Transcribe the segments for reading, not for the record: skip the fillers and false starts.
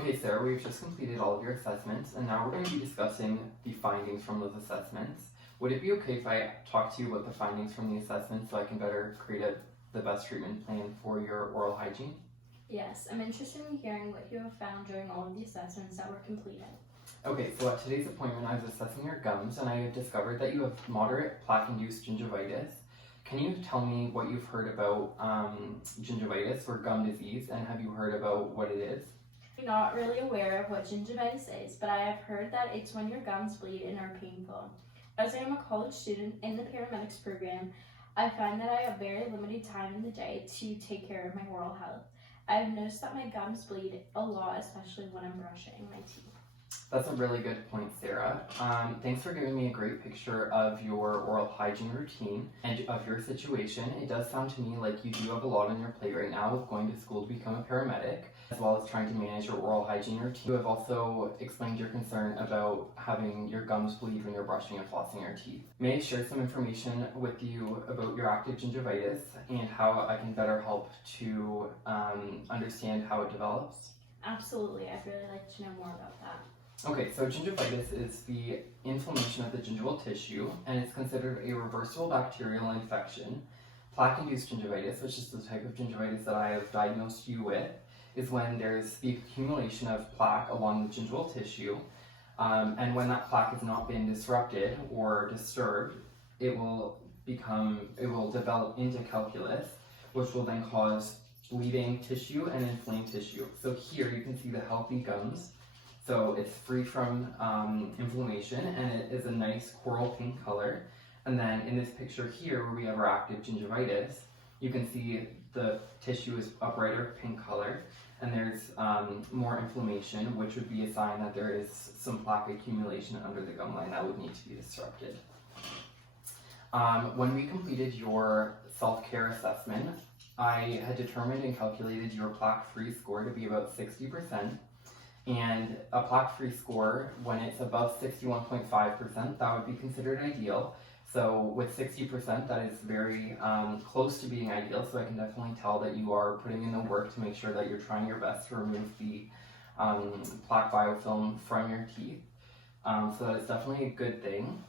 Okay, Sarah, we've just completed all of your assessments, and now we're going to be discussing the findings from those assessments. Would it be okay if I talk to you about the findings from the assessment so I can better create the best treatment plan for your oral hygiene? Yes, I'm interested in hearing what you have found during all of the assessments that were completed. Okay, so at today's appointment, I was assessing your gums, and I have discovered that you have moderate plaque-induced gingivitis. Can you tell me what you've heard about gingivitis or gum disease, and have you heard about what it is? I'm not really aware of what gingivitis is, but I have heard that it's when your gums bleed and are painful. As I am a college student in the paramedics program, I find that I have very limited time in the day to take care of my oral health. I have noticed that my gums bleed a lot, especially when I'm brushing my teeth. That's a really good point, Sarah. Thanks for giving me a great picture of your oral hygiene routine and of your situation. It does sound to me like you do have a lot on your plate right now with going to school to become a paramedic, as well as trying to manage your oral hygiene routine. You have also explained your concern about having your gums bleed when you're brushing and flossing your teeth. May I share some information with you about your active gingivitis and how I can better help to understand how it develops? Absolutely, I'd really like to know more about that. Okay, so gingivitis is the inflammation of the gingival tissue, and it's considered a reversible bacterial infection. Plaque-induced gingivitis, which is the type of gingivitis that I have diagnosed you with, is when there's the accumulation of plaque along the gingival tissue, and when that plaque has not been disrupted or disturbed, it will develop into calculus, which will then cause bleeding tissue and inflamed tissue. So here you can see the healthy gums. So it's free from inflammation, and it is a nice coral pink color. And then in this picture here, where we have our active gingivitis, you can see the tissue is a brighter pink color, and there's more inflammation, which would be a sign that there is some plaque accumulation under the gum line that would need to be disrupted. When we completed your self-care assessment, I had determined and calculated your plaque-free score to be about 60%. And a plaque-free score, when it's above 61.5%, that would be considered ideal. So with 60%, that is very close to being ideal, so I can definitely tell that you are putting in the work to make sure that you're trying your best to remove the plaque biofilm from your teeth. So that is definitely a good thing.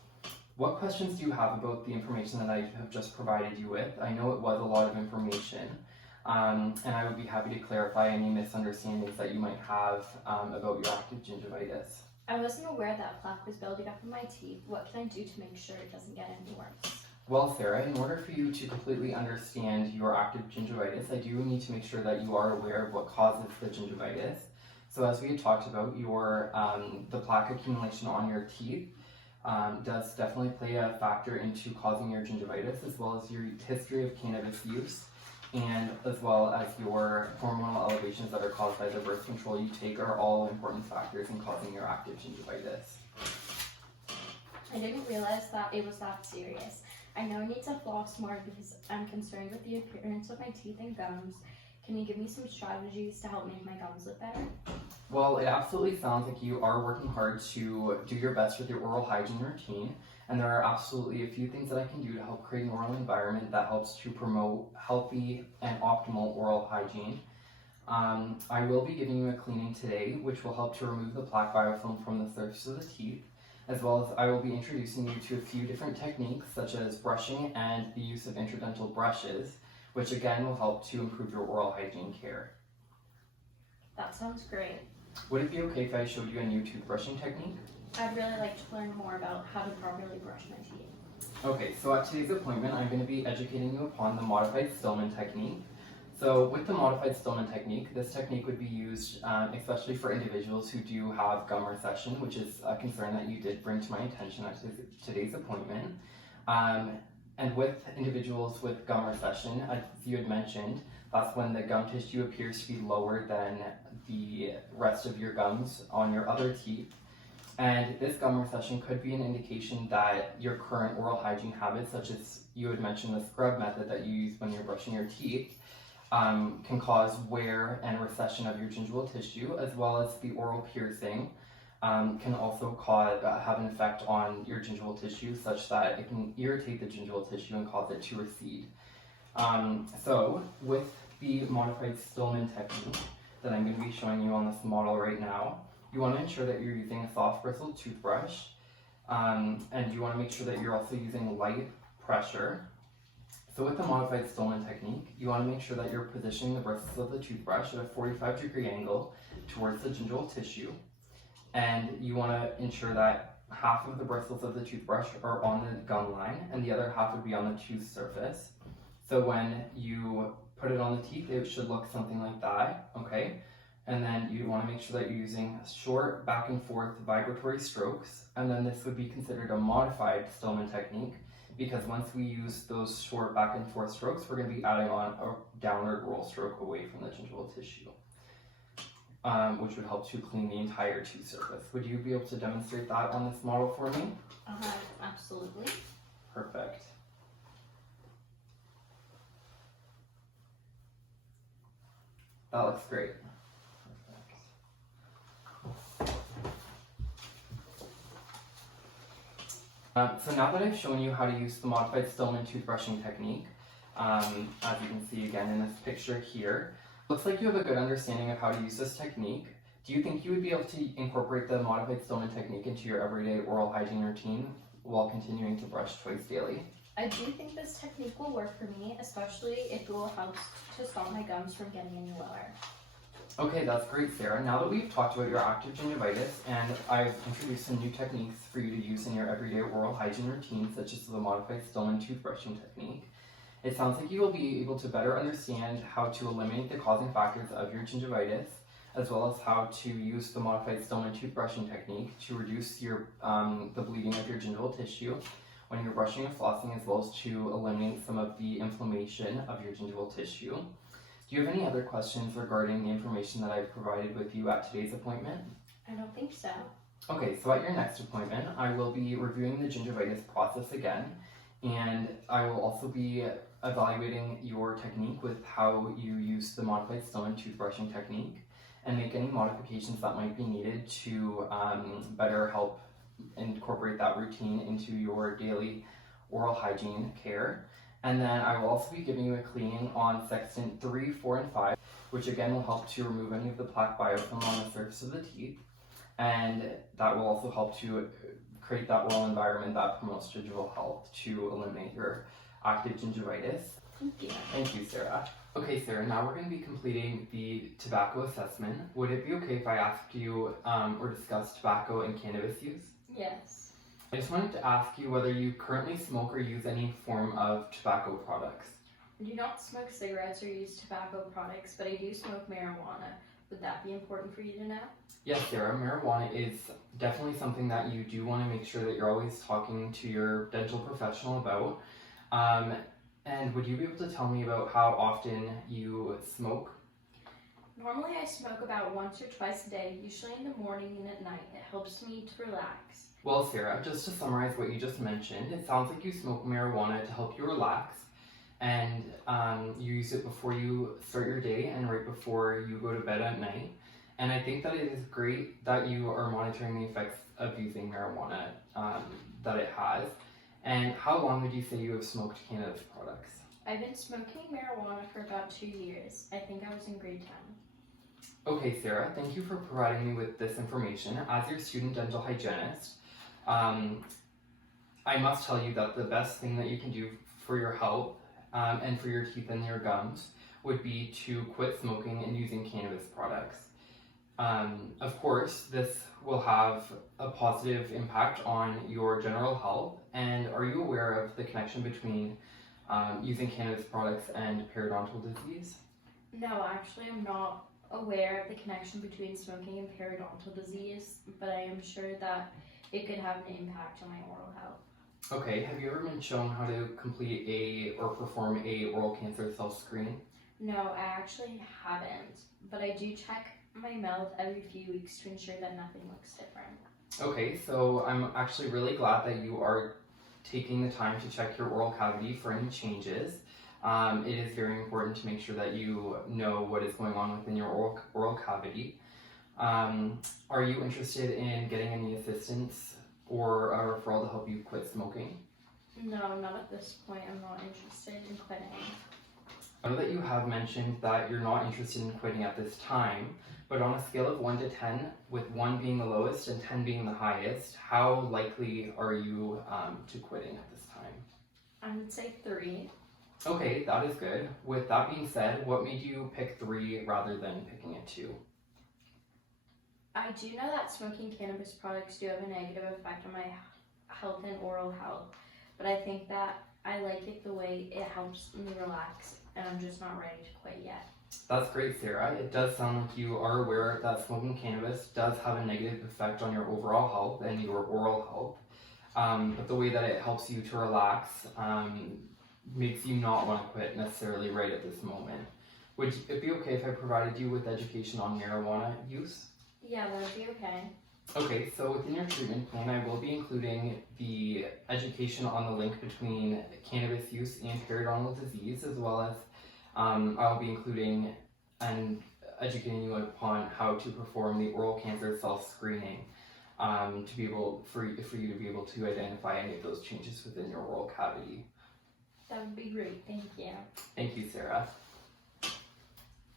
What questions do you have about the information that I have just provided you with? I know it was a lot of information. And I would be happy to clarify any misunderstandings that you might have about your active gingivitis. I wasn't aware that plaque was building up in my teeth. What can I do to make sure it doesn't get any worse? Well, Sarah, in order for you to completely understand your active gingivitis, I do need to make sure that you are aware of what causes the gingivitis. So as we had talked about, the plaque accumulation on your teeth does definitely play a factor into causing your gingivitis, as well as your history of cannabis use, and as well as your hormonal elevations that are caused by the birth control you take are all important factors in causing your active gingivitis. I didn't realize that it was that serious. I know I need to floss more because I'm concerned with the appearance of my teeth and gums. Can you give me some strategies to help make my gums look better? Well, it absolutely sounds like you are working hard to do your best with your oral hygiene routine, and there are absolutely a few things that I can do to help create an oral environment that helps to promote healthy and optimal oral hygiene. I will be giving you a cleaning today, which will help to remove the plaque biofilm from the surface of the teeth, as well as I will be introducing you to a few different techniques, such as brushing and the use of intradental brushes, which again will help to improve your oral hygiene care. That sounds great. Would it be okay if I showed you a new toothbrushing technique? I'd really like to learn more about how to properly brush my teeth. Okay, so at today's appointment, I'm going to be educating you upon the modified Stillman technique. So with the modified Stillman technique, this technique would be used especially for individuals who do have gum recession, which is a concern that you did bring to my attention at today's appointment. And with individuals with gum recession, as you had mentioned, that's when the gum tissue appears to be lower than the rest of your gums on your other teeth. And this gum recession could be an indication that your current oral hygiene habits, such as you had mentioned the scrub method that you use when you're brushing your teeth, can cause wear and recession of your gingival tissue, as well as the oral piercing can also have an effect on your gingival tissue, such that it can irritate the gingival tissue and cause it to recede. So with the modified Stillman technique, that I'm going to be showing you on this model right now, you want to ensure that you're using a soft bristled toothbrush, and you want to make sure that you're also using light pressure. So with the modified Stolman technique, you want to make sure that you're positioning the bristles of the toothbrush at a 45-degree angle towards the gingival tissue, and you want to ensure that half of the bristles of the toothbrush are on the gum line and the other half would be on the tooth surface. So when you put it on the teeth, it should look something like that, okay? And then you want to make sure that you're using short back and forth vibratory strokes, and then this would be considered a modified Stolman technique, because once we use those short back and forth strokes, we're going to be adding on a downward roll stroke away from the gingival tissue, which would help to clean the entire tooth surface. Would you be able to demonstrate that on this model for me? Absolutely. Perfect. That looks great. So now that I've shown you how to use the modified Stolman toothbrushing technique, as you can see again in this picture here, looks like you have a good understanding of how to use this technique. Do you think you would be able to incorporate the modified Stolman technique into your everyday oral hygiene routine while continuing to brush twice daily? I do think this technique will work for me, especially if it will help to stop my gums from getting any lower. Okay, that's great, Sarah. Now that we've talked about your active gingivitis and I've introduced some new techniques for you to use in your everyday oral hygiene routine, such as the modified Stolman toothbrushing technique, it sounds like you will be able to better understand how to eliminate the causing factors of your gingivitis, as well as how to use the modified Stolman toothbrushing technique to reduce your the bleeding of your gingival tissue when you're brushing and flossing, as well as to eliminate some of the inflammation of your gingival tissue. Do you have any other questions regarding the information that I've provided with you at today's appointment? I don't think so. Okay, so at your next appointment, I will be reviewing the gingivitis process again, and I will also be evaluating your technique with how you use the modified Stolman toothbrushing technique and make any modifications that might be needed to better help incorporate that routine into your daily oral hygiene care. And then I will also be giving you a cleaning on sextant 3, 4, and 5, which again will help to remove any of the plaque biofilm on the surface of the teeth. And that will also help to create that oral environment that promotes gingival health to eliminate your active gingivitis. Thank you. Thank you, Sarah. Okay, Sarah, now we're going to be completing the tobacco assessment. Would it be okay if I asked you or discussed tobacco and cannabis use? Yes. I just wanted to ask you whether you currently smoke or use any form of tobacco products. I do not smoke cigarettes or use tobacco products, but I do smoke marijuana. Would that be important for you to know? Yes, Sarah, marijuana is definitely something that you do want to make sure that you're always talking to your dental professional about. And would you be able to tell me about how often you smoke? Normally I smoke about once or twice a day, usually in the morning and at night. It helps me to relax. Well, Sarah, just to summarize what you just mentioned, it sounds like you smoke marijuana to help you relax, and you use it before you start your day and right before you go to bed at night. And I think that it is great that you are monitoring the effects of using marijuana that it has. And how long would you say you have smoked cannabis products? I've been smoking marijuana for about 2 years. I think I was in grade 10. Okay, Sarah, thank you for providing me with this information. As your student dental hygienist, I must tell you that the best thing that you can do for your health and for your teeth and your gums would be to quit smoking and using cannabis products. Of course, this will have a positive impact on your general health. And are you aware of the connection between using cannabis products and periodontal disease? No, actually I'm not aware of the connection between smoking and periodontal disease, but I am sure that it could have an impact on my oral health. Okay, have you ever been shown how to complete or perform a oral cancer cell screen? No, I actually haven't, but I do check my mouth every few weeks to ensure that nothing looks different. Okay, so I'm actually really glad that you are taking the time to check your oral cavity for any changes. It is very important to make sure that you know what is going on within your oral cavity. Are you interested in getting any assistance or a referral to help you quit smoking? No, not at this point. I'm not interested in quitting. I know that you have mentioned that you're not interested in quitting at this time, but on a scale of 1 to 10, with 1 being the lowest and 10 being the highest, how likely are you to quitting at this time? I would say 3. Okay, that is good. With that being said, what made you pick 3 rather than picking a 2? I do know that smoking cannabis products do have a negative effect on my health and oral health, but I think that I like it the way it helps me relax, and I'm just not ready to quit yet. That's great, Sarah. It does sound like you are aware that smoking cannabis does have a negative effect on your overall health and your oral health. But the way that it helps you to relax makes you not want to quit necessarily right at this moment. Would it be okay if I provided you with education on marijuana use? Yeah, that would be okay. Okay, so within your treatment plan, I will be including the education on the link between cannabis use and periodontal disease, as well as I'll be including and educating you upon how to perform the oral cancer self-screening to be able for you to be able to identify any of those changes within your oral cavity. That would be great. Thank you. Thank you, Sarah.